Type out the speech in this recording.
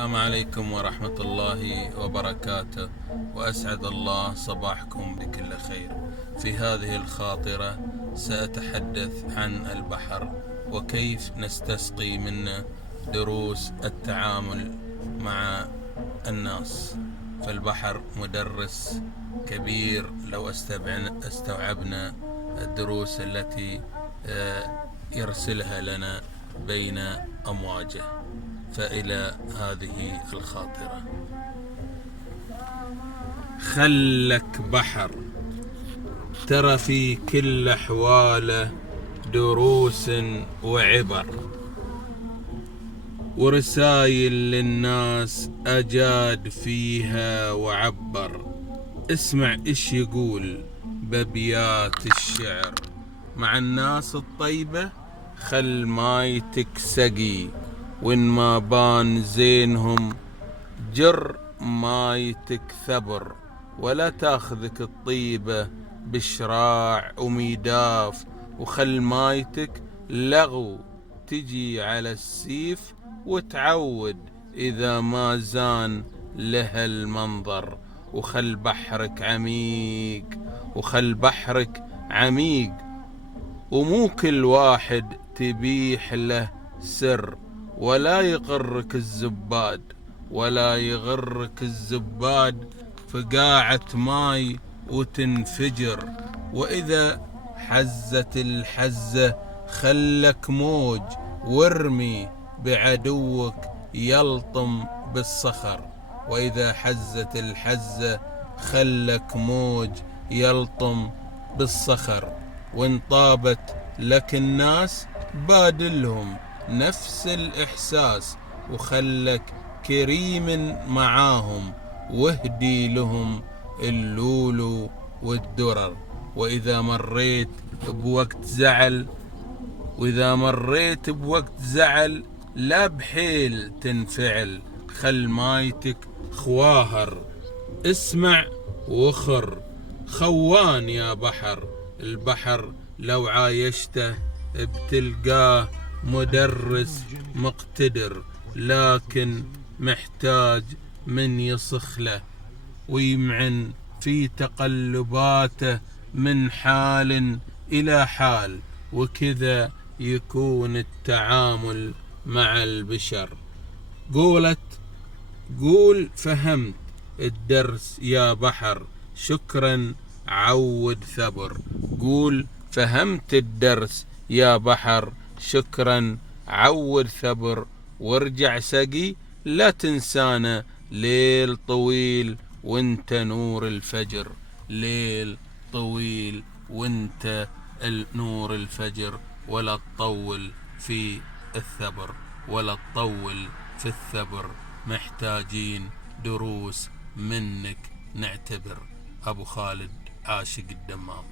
السلام عليكم ورحمة الله وبركاته، وأسعد الله صباحكم بكل خير. في هذه الخاطرة سأتحدث عن البحر وكيف نستسقي منه دروس التعامل مع الناس. فالبحر مدرس كبير لو استوعبنا الدروس التي يرسلها لنا بين أمواجه. فإلى هذه الخاطرة. خلك بحر ترى في كل أحواله دروس وعبر، ورسايل للناس أجاد فيها وعبر. اسمع إيش يقول بأبيات الشعر: مع الناس الطيبة خل مايتك سقي، وإن ما بان زينهم جر مايتك ثبر. ولا تاخذك الطيبة بشراع وميداف، وخل مايتك لغو تجي على السيف وتعود إذا ما زان لها المنظر. وخل بحرك عميق، وخل بحرك عميق، ومو كل واحد تبيح له سر. ولا يغرك الزباد، ولا يغرك الزباد في قاعة ماي وتنفجر. وإذا حزت الحزة خلك موج، وارمي بعدوك يلطم بالصخر. وإذا حزت الحزة خلك موج يلطم بالصخر. وإن طابت لك الناس بادلهم نفس الإحساس، وخلك كريم معاهم واهدي لهم اللولو والدرر. وإذا مريت بوقت زعل لا بحيل تنفعل. خل مايتك خواهر، اسمع وخر. خوان يا بحر، البحر لو عايشته بتلقاه مدرس مقتدر، لكن محتاج من يصخله ويمعن في تقلباته من حال إلى حال. وكذا يكون التعامل مع البشر. قول فهمت الدرس يا بحر، شكرا عود ثبر. قول فهمت الدرس يا بحر، شكرا عود ثبر. وارجع سقي لا تنسانا ليل طويل وانت نور الفجر. ليل طويل وانت نور الفجر. ولا تطول في الثبر، ولا تطول في الثبر. محتاجين دروس منك نعتبر. أبو خالد، عاشق الدمام.